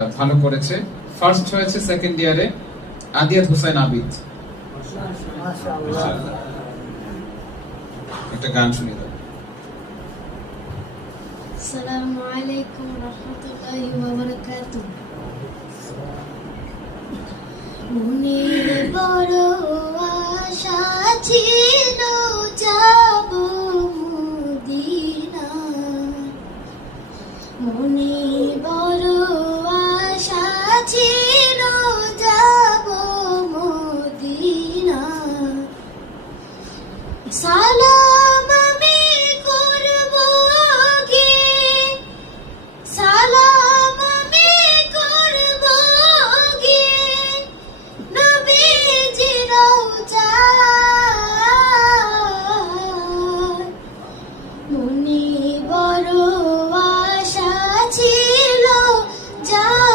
ভালো করেছে। ফার্স্ট হয়েছে সেকেন্ড ইয়ারে আদিয়াত হোসেন আবিদ। একটা গান শুনি দাও। আসসালামু আলাইকুম রাহমাতুল্লাহি ওয়া বারাকাতুহু। মনের বড় আশা ছিল